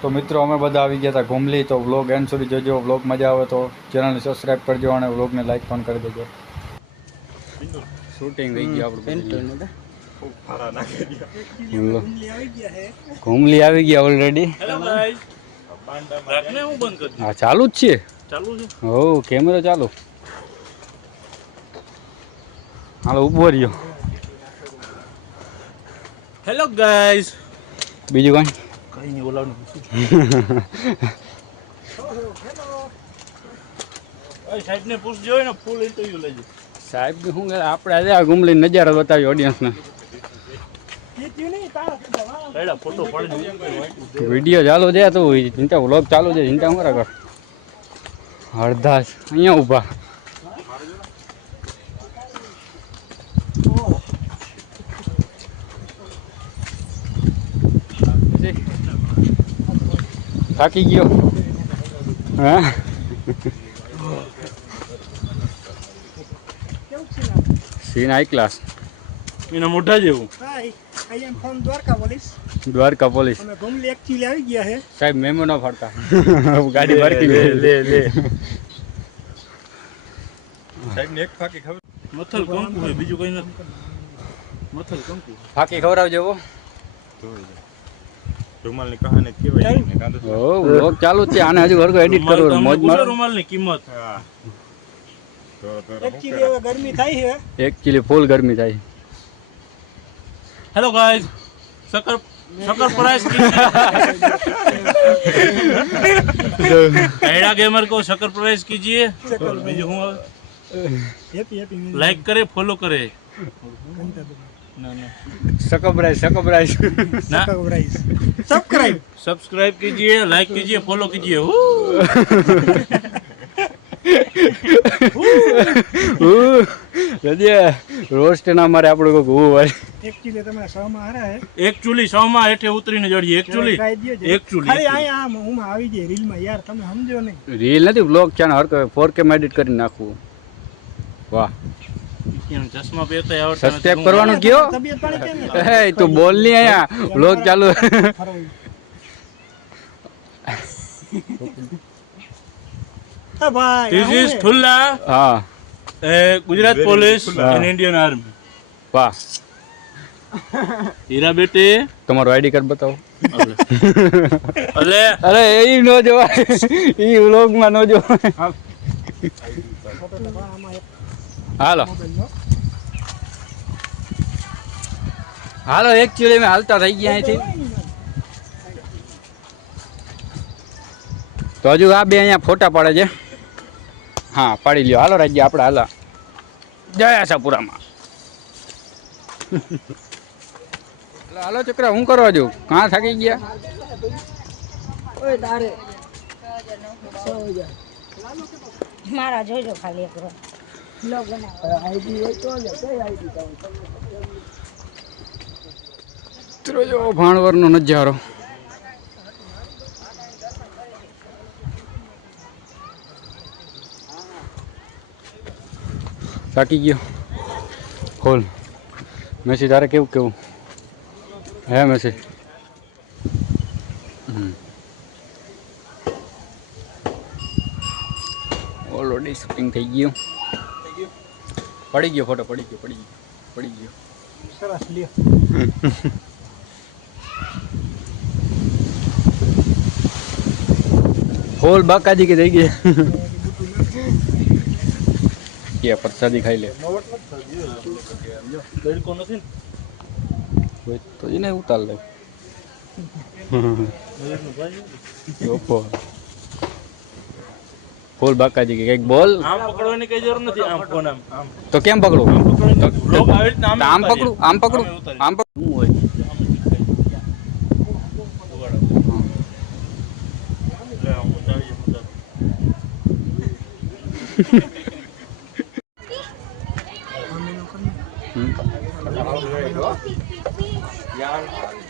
તો મિત્રો અમે બધા આવી ગયા હતા ઘુમલી, તો વ્લોગ એન્ડ સુધી જોજો. વ્લોગ મજા આવે તો ચેનલને સબસ્ક્રાઈબ કરજો અને વ્લોગને લાઈક પણ કરી દેજો. શૂટિંગ થઈ ગયું આપણું. ઘુમલી આવી ગયા ઓલરેડી. હા ચાલુ જ છે. હો કેમેરો ચાલુ. હાલો ઉભો રહ્યો. Hello guys. બીજું કઈ નહીં બોલાવવાનું. સાહેબ ને પૂછજો ને, ફૂલ ઇન્ટરવ્યુ લેજો. સાહેબ શું કરે, આપણે આજે આ ઘુમલી નજારો બતાવ્યો ઓડિયન્સને. ફોટો પાડી વિડીયો ચાલુ છે તો ચિંતા, વ્લોગ ચાલુ છે, ચિંતા શું રાખો. અડધા અહીંયા ઊભા. થાકી ગયો હા. Scene high class. એના મોઢા જેવું. દ્વારકા પોલીસ. સાહેબ મેમો ન ફરતા, ગાડી ભરતી લે. સાહેબ ને એક ફાકી ખબર. મથલ કંકુ હોય, બીજું કઈ નથી. મથલ કંકુ ફાકી ખવડાવજો. રૂમાલની કહાની કેવાય. ઓ વ્લોગ ચાલુ છે, આને હજુ વર્ગો એડિટ કરવો. મોજ મારો. રૂમાલની કિંમત. હા. એકચ્યુઅલી હવે ગરમી થાય છે. એકચ્યુઅલી ફૂલ ગરમી થાય. हेलो गाइस, शक्कर प्राइस कैडा गेमर को शक्कर प्राइस कीजिए. लाइक करे, फॉलो करे. सब्सक्राइब कीजिए, लाइक कीजिए, फॉलो कीजिए. રોસ્ટ ના મારે આપણે કોઈ ગોવું હોય. એકચ્યુઅલી તમે 100 માં હારા હે. એકચ્યુઅલી 100 માં હેઠે ઉતરીને જડીએ. એકચ્યુઅલી ખાલી અહીંયા આમ હું આવી જાય રીલ માં. યાર તમે સમજો નહીં, રીલ નથી, બ્લોગ છે. હર 4K માં એડિટ કરીને નાખવું. વાહ, ચશ્મા પહેરતા આવડતા. સબસ્ક્રાઇબ કરવાનું કયો. તબિયત પાણી કેમ છે? હે તું બોલ ની, અહીંયા બ્લોગ ચાલુ. હા ભાઈ, This is Thulla, હા Gujarat police and Indian army. વાહ, हीरा बेटे તમારો આઈડી કાર્ડ બતાવો. अले અરે એ નો જોવાય, એ વ્લોગ માં નો જોવાય. હાલો હાલો, એકચ્યુઅલી મેં હાલતા થઈ ગયા અહીંથી. તો હજુ આ બે અહીંયા ફોટા પાડે છે. હા પાડી લ્યો. હાલો રાજ્ય આપણે હાલા જયા આશાપુરામાં. હાલો છોકરા, હું કરવા જો કાં થાકી ગયા. મારા જોજો ખાલી એક જો ભાણવરનો નજારો. થાકી ગયો ખોલ. મેસી તારે કેવું કેવું હે મેસી? ઓલરેડી શૂટિંગ થઈ ગયું. પડી ગયો ફોટો, પડી ગયો. સરસ લ્યો. ફોલ બાકાજી કે થઈ ગયા. કે પ્રસાદી ખાઈ લે. लड़को નથી તો એને ઉતાર લે. ફોલ બાકાજી કે કઈક બોલ. આમ પકડવાની કઈ જરૂર નથી. આમ ફોન આમ તો કેમ પકડું? લોક આવી રીતે આમ પકડું, આમ પકડું, આમ પકડું હોય.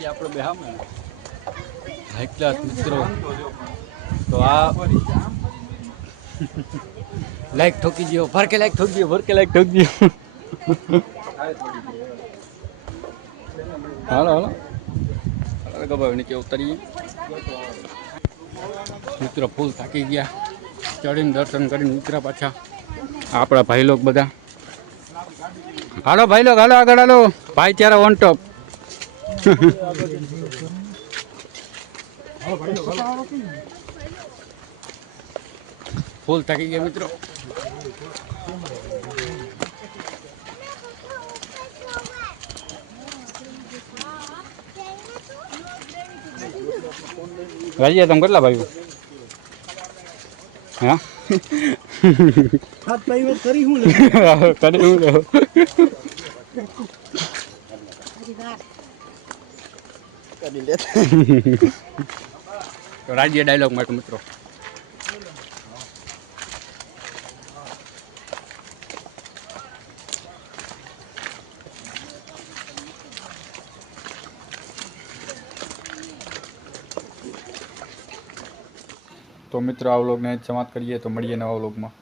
આપણે બે હાઈ ક્લાસ મિત્રો. તો આ લાઈક ઠોકી ગયો, ભરકે લાઈક ઠોકી ગયો. હાલો ગભાઈ નીચે ઉતરીએ. મિત્રો ફૂલ થાકી ગયા, ચડીને દર્શન કરીને ઉતર્યા પાછા આપણા ભાઈ લોક બધા. હાલો ભાઈ લોક, હાલો આગળ હાલો, ભાઈચારા ઓન ટોપ. ફૂલ થાકી ગયા મિત્રો. રાજીયા તમે કેટલા ભાઈઓ? હા હાથ પાઈ કરી હું કરી હું લો. રાજ્ય ડાયલોગ માટે મિત્રો. તો મિત્રો આ વ્લોગને સમાપ્ત કરીએ, તો મળીએ નવા વ્લોગમાં.